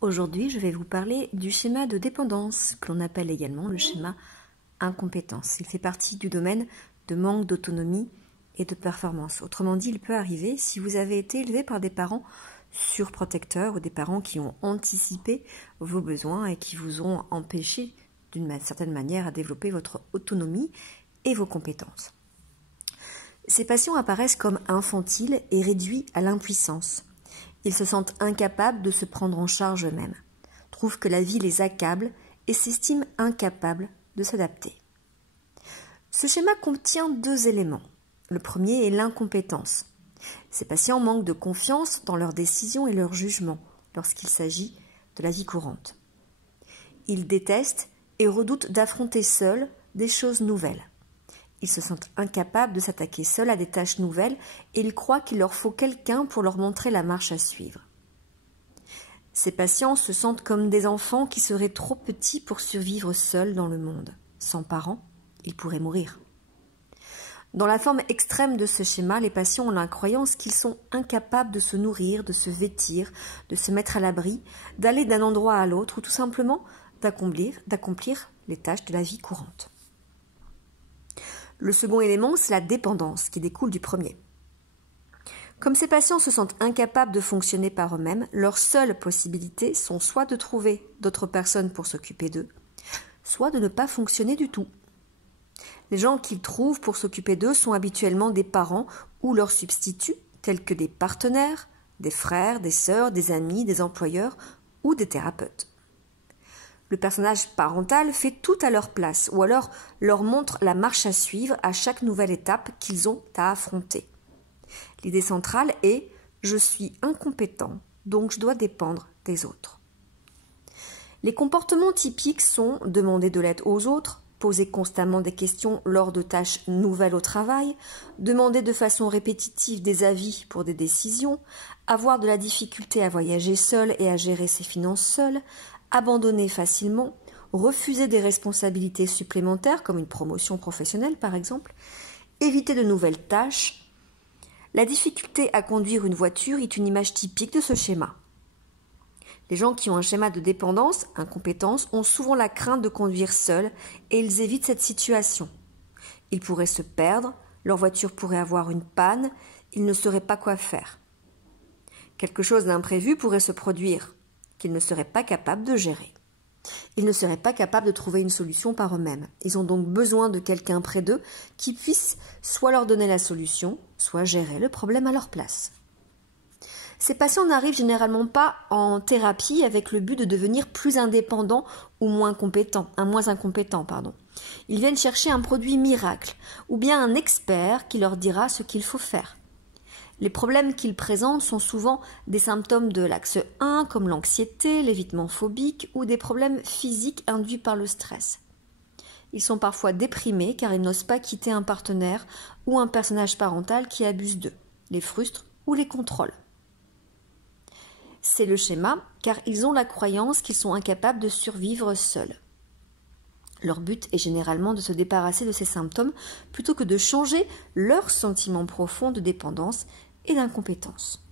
Aujourd'hui, je vais vous parler du schéma de dépendance, que l'on appelle également le schéma incompétence. Il fait partie du domaine de manque d'autonomie et de performance. Autrement dit, il peut arriver si vous avez été élevé par des parents surprotecteurs ou des parents qui ont anticipé vos besoins et qui vous ont empêché d'une certaine manière à développer votre autonomie et vos compétences. Ces patients apparaissent comme infantiles et réduits à l'impuissance. Ils se sentent incapables de se prendre en charge eux-mêmes, trouvent que la vie les accable et s'estiment incapables de s'adapter. Ce schéma contient deux éléments. Le premier est l'incompétence. Ces patients manquent de confiance dans leurs décisions et leurs jugements lorsqu'il s'agit de la vie courante. Ils détestent et redoutent d'affronter seuls des choses nouvelles. Ils se sentent incapables de s'attaquer seuls à des tâches nouvelles et ils croient qu'il leur faut quelqu'un pour leur montrer la marche à suivre. Ces patients se sentent comme des enfants qui seraient trop petits pour survivre seuls dans le monde. Sans parents, ils pourraient mourir. Dans la forme extrême de ce schéma, les patients ont la croyance qu'ils sont incapables de se nourrir, de se vêtir, de se mettre à l'abri, d'aller d'un endroit à l'autre ou tout simplement d'accomplir les tâches de la vie courante. Le second élément, c'est la dépendance qui découle du premier. Comme ces patients se sentent incapables de fonctionner par eux-mêmes, leurs seules possibilités sont soit de trouver d'autres personnes pour s'occuper d'eux, soit de ne pas fonctionner du tout. Les gens qu'ils trouvent pour s'occuper d'eux sont habituellement des parents ou leurs substituts, tels que des partenaires, des frères, des sœurs, des amis, des employeurs ou des thérapeutes. Le personnage parental fait tout à leur place ou alors leur montre la marche à suivre à chaque nouvelle étape qu'ils ont à affronter. L'idée centrale est « je suis incompétent, donc je dois dépendre des autres ». Les comportements typiques sont demander de l'aide aux autres, poser constamment des questions lors de tâches nouvelles au travail, demander de façon répétitive des avis pour des décisions, avoir de la difficulté à voyager seul et à gérer ses finances seul, abandonner facilement, refuser des responsabilités supplémentaires comme une promotion professionnelle par exemple, éviter de nouvelles tâches. La difficulté à conduire une voiture est une image typique de ce schéma. Les gens qui ont un schéma de dépendance, incompétence, ont souvent la crainte de conduire seuls et ils évitent cette situation. Ils pourraient se perdre, leur voiture pourrait avoir une panne, ils ne sauraient pas quoi faire. Quelque chose d'imprévu pourrait se produire, qu'ils ne seraient pas capables de gérer. Ils ne seraient pas capables de trouver une solution par eux-mêmes. Ils ont donc besoin de quelqu'un près d'eux qui puisse soit leur donner la solution, soit gérer le problème à leur place. Ces patients n'arrivent généralement pas en thérapie avec le but de devenir plus indépendants ou moins incompétents. Ils viennent chercher un produit miracle ou bien un expert qui leur dira ce qu'il faut faire. Les problèmes qu'ils présentent sont souvent des symptômes de l'axe 1 comme l'anxiété, l'évitement phobique ou des problèmes physiques induits par le stress. Ils sont parfois déprimés car ils n'osent pas quitter un partenaire ou un personnage parental qui abuse d'eux, les frustre ou les contrôle. C'est le schéma car ils ont la croyance qu'ils sont incapables de survivre seuls. Leur but est généralement de se débarrasser de ces symptômes plutôt que de changer leur sentiment profond de dépendance et d'incompétence.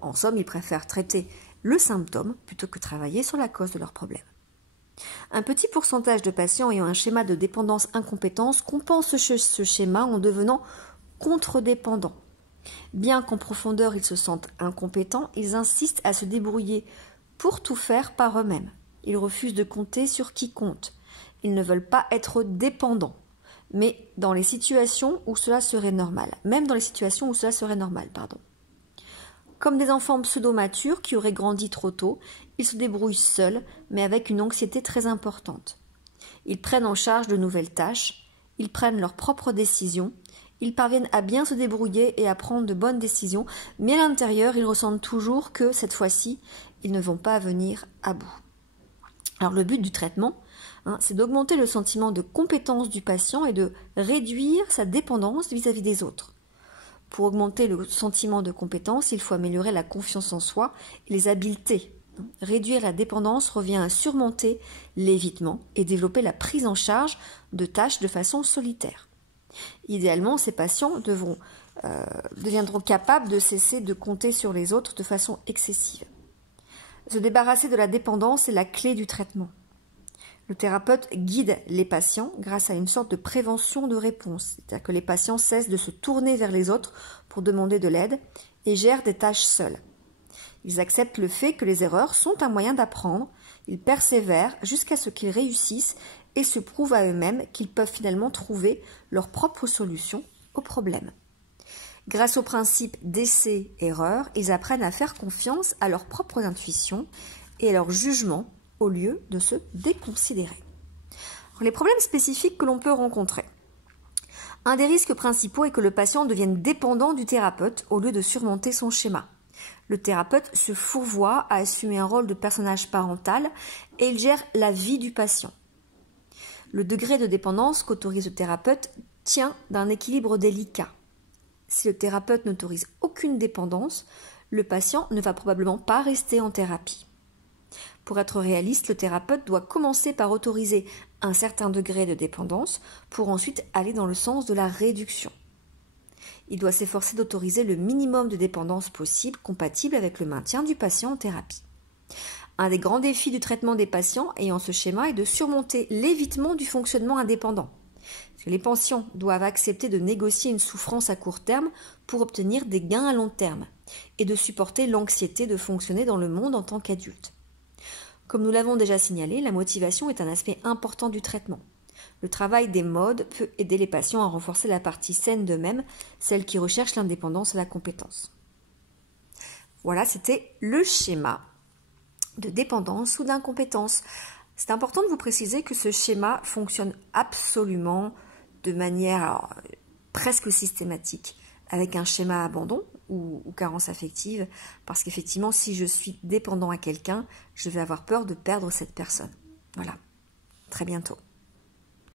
En somme, ils préfèrent traiter le symptôme plutôt que travailler sur la cause de leur problème. Un petit pourcentage de patients ayant un schéma de dépendance-incompétence compense ce schéma en devenant contre-dépendants. Bien qu'en profondeur ils se sentent incompétents, ils insistent à se débrouiller pour tout faire par eux-mêmes. Ils refusent de compter sur quiconque. Ils ne veulent pas être dépendants, mais dans les situations où cela serait normal. Comme des enfants pseudo-matures qui auraient grandi trop tôt, ils se débrouillent seuls, mais avec une anxiété très importante. Ils prennent en charge de nouvelles tâches, ils prennent leurs propres décisions, ils parviennent à bien se débrouiller et à prendre de bonnes décisions, mais à l'intérieur, ils ressentent toujours que, cette fois-ci, ils ne vont pas venir à bout. Alors le but du traitement, c'est d'augmenter le sentiment de compétence du patient et de réduire sa dépendance vis-à-vis des autres. Pour augmenter le sentiment de compétence, il faut améliorer la confiance en soi et les habiletés. Réduire la dépendance revient à surmonter l'évitement et développer la prise en charge de tâches de façon solitaire. Idéalement, ces patients deviendront capables de cesser de compter sur les autres de façon excessive. Se débarrasser de la dépendance est la clé du traitement. Le thérapeute guide les patients grâce à une sorte de prévention de réponse, c'est-à-dire que les patients cessent de se tourner vers les autres pour demander de l'aide et gèrent des tâches seuls. Ils acceptent le fait que les erreurs sont un moyen d'apprendre, ils persévèrent jusqu'à ce qu'ils réussissent et se prouvent à eux-mêmes qu'ils peuvent finalement trouver leur propre solution au problème. Grâce au principe d'essai-erreur, ils apprennent à faire confiance à leurs propres intuitions et à leur jugement au lieu de se déconsidérer. Alors, les problèmes spécifiques que l'on peut rencontrer. Un des risques principaux est que le patient devienne dépendant du thérapeute au lieu de surmonter son schéma. Le thérapeute se fourvoie à assumer un rôle de personnage parental et il gère la vie du patient. Le degré de dépendance qu'autorise le thérapeute tient d'un équilibre délicat. Si le thérapeute n'autorise aucune dépendance, le patient ne va probablement pas rester en thérapie. Pour être réaliste, le thérapeute doit commencer par autoriser un certain degré de dépendance pour ensuite aller dans le sens de la réduction. Il doit s'efforcer d'autoriser le minimum de dépendance possible compatible avec le maintien du patient en thérapie. Un des grands défis du traitement des patients ayant ce schéma est de surmonter l'évitement du fonctionnement indépendant. Les patients doivent accepter de négocier une souffrance à court terme pour obtenir des gains à long terme et de supporter l'anxiété de fonctionner dans le monde en tant qu'adulte. Comme nous l'avons déjà signalé, la motivation est un aspect important du traitement. Le travail des modes peut aider les patients à renforcer la partie saine d'eux-mêmes, celle qui recherche l'indépendance et la compétence. Voilà, c'était le schéma de dépendance ou d'incompétence. C'est important de vous préciser que ce schéma fonctionne absolument de manière presque systématique, avec un schéma abandon ou carence affective, parce qu'effectivement, si je suis dépendant à quelqu'un, je vais avoir peur de perdre cette personne. Voilà, très bientôt.